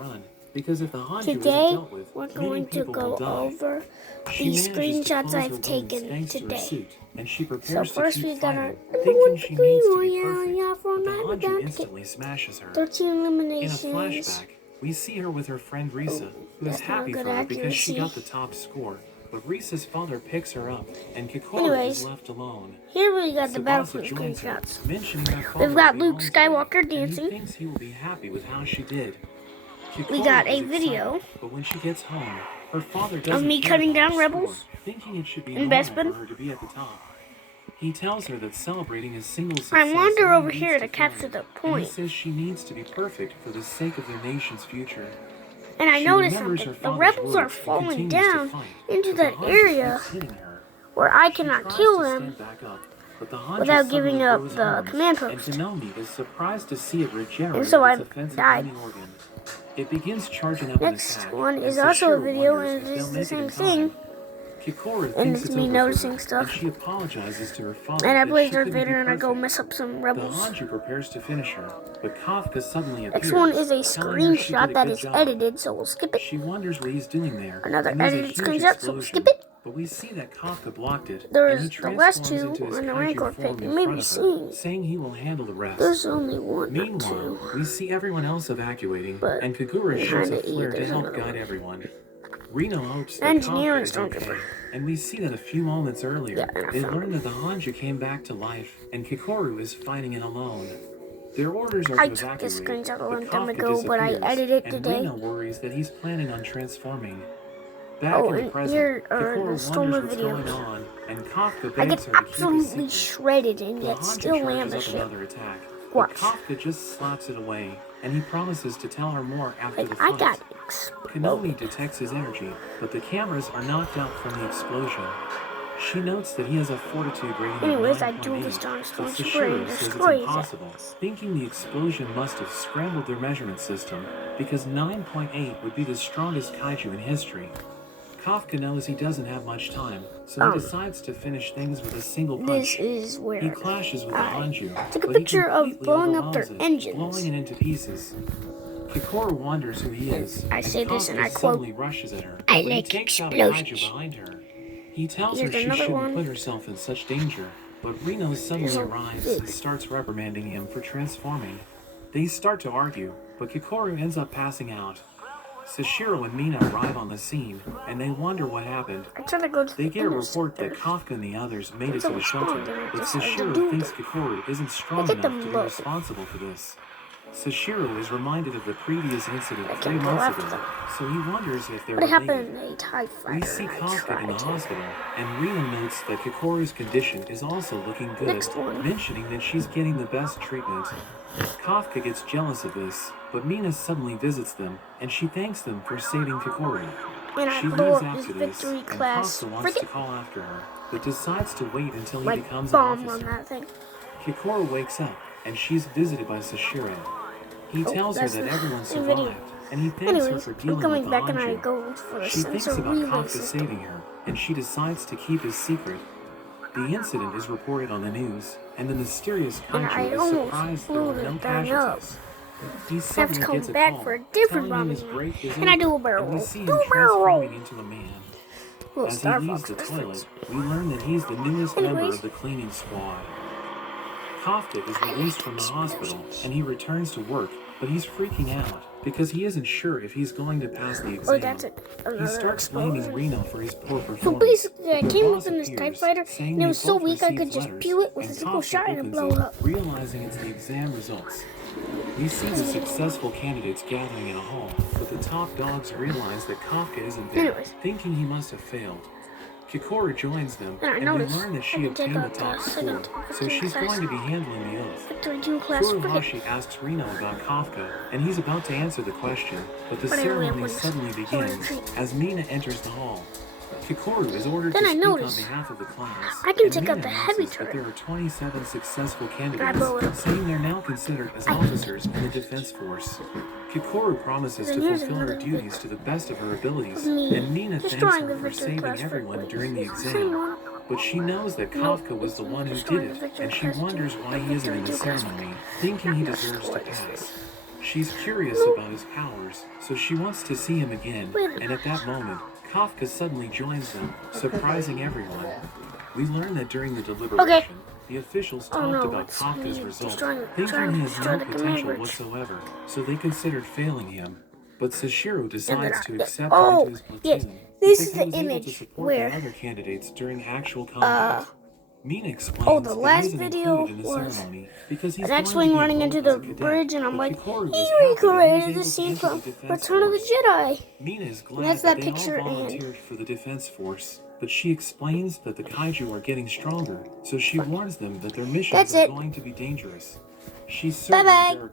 run, because if the Hanju isn't Today, dealt with, we're many going to people will go die. over She these manages to screenshots close her I've wounds taken thanks to her today. suit, and she So prepares to first keep we got our fighting, number thinking one she needs to be Royale. perfect. Yeah, for But the night, we Hanju got to get instantly smashes her. 13 In a eliminations. flashback, we see her with her friend Risa, who is That's not happy good for her because she got accuracy. the top score. But Risa's father picks her up, and Kikoru Anyways, is left alone. Here we got the Tsubasa Battlefield joins her, screenshots. mentioning her father We've got will be Luke home today, Skywalker and he dancing. thinks he will be happy with how she did. We Kikoru got a is video excited, but when she gets home, her father of doesn't me care cutting about down her rebels score, thinking it should be in normal for Bespin. her to be at the top. He tells her that celebrating a single success I wander only over leads here to failure, capture the and he point. says she needs to be perfect for the sake of their nation's future. And I She noticed remembers something. her The father's rebels are words and falling continues to down fight, into but the that Hanju area keeps hitting her. where I She cannot tries kill to them stand back up, but the Hanju without suddenly giving up grows the arms, command and post. Tomomi is surprised to see it regenerate so I its offensive died. healing organ. It begins charging up an Next attack, one and is also a Sashiro video, wonders and if it they'll is the make it same in thing. time. Kikoru And thinks it's it's me over noticing for her, stuff. and she apologizes to her father And I that play she Darth couldn't be Vader, and I go perfect. mess up some The rebels. Hanju prepares to finish her, but Kafka suddenly appears, Next one is a telling her she did screenshot a that good is job. edited, so we'll skip it. She wonders what he's doing there, Another and there's a edited huge screenshot, so we'll explosion. skip it. But we see that Kafka blocked it, and he There's the last transforms two into his on the kaiju Rancor form pick. in You may front be of her, seeing. saying he will handle the rest. There's only one or Meanwhile, two. we see everyone else evacuating, But and Kagura shoots behind a the E, flare to there's help another guide one. everyone. Reno hopes that Engineer Kafka and is okay, Stormtrooper. and we see that a few moments earlier, Yeah, and I they found learn that the Hanju came back to life, and Kikoru is fighting it alone. Their orders are I to took this evacuate, screenshot a but long time Kafka ago, but I disappears, edited it and today. Reno worries that he's planning on transforming. Back Oh, in the and present, here are Kikoru the wonders Stormer what's videos. going on, and Kafka I begs get her to keep his absolutely secret. shredded and The yet Hanju still land charges the up ship. another attack, but Watch. Kafka just slaps it away, and he promises to tell her more after the Like, I fight. got Kenomi exploded. detects his energy, but the cameras are knocked out from the explosion. She notes that he has a fortitude rating of Anyways, I dual 9.8, this darn but Stormtrooper Sashiro and says it's destroys it. impossible, thinking the explosion must have scrambled their measurement system, because 9.8 would be the strongest kaiju in history. Kafka knows he doesn't have much time, so he decides to finish things with a single This punch. is He where clashes with the I Hanju, took a but he picture of completely blowing up their overwhelms it, engines. blowing it into pieces. Kikoru wonders who he is, I say this and Kafka I quote, suddenly rushes at her, "I but like he takes out a explosions." kaiju behind her. He tells Here's her she another shouldn't one. put herself in such danger, but Reno suddenly There's a arrives big- and starts reprimanding him for transforming. They start to argue, but Kikoru ends up passing out. Sashiro and Mina arrive on the scene, and they wonder what happened. I try to go to They the get a report that interceptor. Kafka and the others made it It's to a the respawn, shelter, they but decided to Sashiro do thinks them. Kikoru isn't strong Look at enough them to be look. responsible for this. Sashiro is reminded of the previous incident I 3 can't go months after ago, them. so he wonders if they're What related. happened in a TIE We fighter? see And I Kafka in the tried to. hospital, and Reno notes that Kikoru's condition is also looking good, Next one. mentioning that she's getting the best treatment. Kafka gets jealous of this, but Mina suddenly visits them, and she thanks them for saving Kikoru. And I She blow leaves up this after this, victory and class Kafka wants to frigate. call after her, but decides to wait until he Like becomes an bomb on officer. that thing. Kikoru wakes up, and she's visited by Sashiro. He tells her that's that the everyone video. survived, and he thanks her Anyways, for I'm dealing coming with the back and I Hanju. go for the She thinks sensor about relay Kafka system. saving her, and she decides to keep his secret. The incident is reported on the news, and the mysterious And I kaiju is almost surprised there were blew no the thing up. casualties. He I have to suddenly come gets a back call, for a different telling him his bombing. break is And I do over, a barrel and we roll. see Do him a barrel roll. transforming into a man. Little As he Star leaves Fox the toilet, reference. we learn that he's the newest member Anyways. of the cleaning squad. Kafka is released from the hospital, and he returns to work, but he's freaking out because he isn't sure if he's going to pass the exam. Oh, that's it. He Another starts blaming explosion. Reno for his poor So performance. basically, I The came boss up in this TIE appears, fighter, saying and it they was so both weak I could received just letters, pew it with a and single Kafka shot and opens blow it, it up. realizing it's the exam results. We see the successful candidates gathering in a hall, but the top dogs realize that Kafka isn't there, Anyways. thinking he must have failed. Kikoru joins them, And I and we noticed learn that I she can take obtained the out top the score, second so victory she's class. going to be handling the oath. Victory 2 class frigate. Furuhashi asks Reno about Kafka, and he's about to answer the question, but the But I only have ceremony one suddenly begins retreat. as Mina enters the hall. Kikoru is ordered Then to I speak on noticed behalf of the class. I can and take Mina out the heavy announces that turret. there are 27 successful blow it candidates, up. saying they're now considered as officers in the defense force. Kikoru promises Then to here's fulfill her another duties to the best of her abilities, me and Mina thanks destroying her the for victory saving class everyone frigate. during the Same exam. one. But she knows that Nope, Kafka was it's the one who did destroying it, the victory and she class wonders too. why The he isn't in the victory class ceremony, thinking he deserves to destroy this pass. thing. She's curious about his powers, so she wants to see him again, and at that moment, Kafka suddenly joins them, surprising everyone. We learn that during the deliberation, the officials talked no, about it's Kafka's me result, trying thinking to he has destroy no the potential command bridge. whatsoever, so they considered failing him. But Sashiro decides to yeah. accept Oh, him into his yes, platoon this because is he the was able to image support where, the other candidates during actual combat. Mina explains the that last he isn't video included in the was ceremony because he's an going to X-Wing be running into enrolled the as a cadet, bridge, and I'm but like, Kikoru he is happy that he recreated was the able to scene enter from the Defense Return of the Force. Jedi. Mina is glad That's that that they all picture, and volunteered for the Defense Force, but she explains that the kaiju are getting stronger, so she warns them that their missions That's are it. going to be dangerous. She's certain Bye-bye. that there are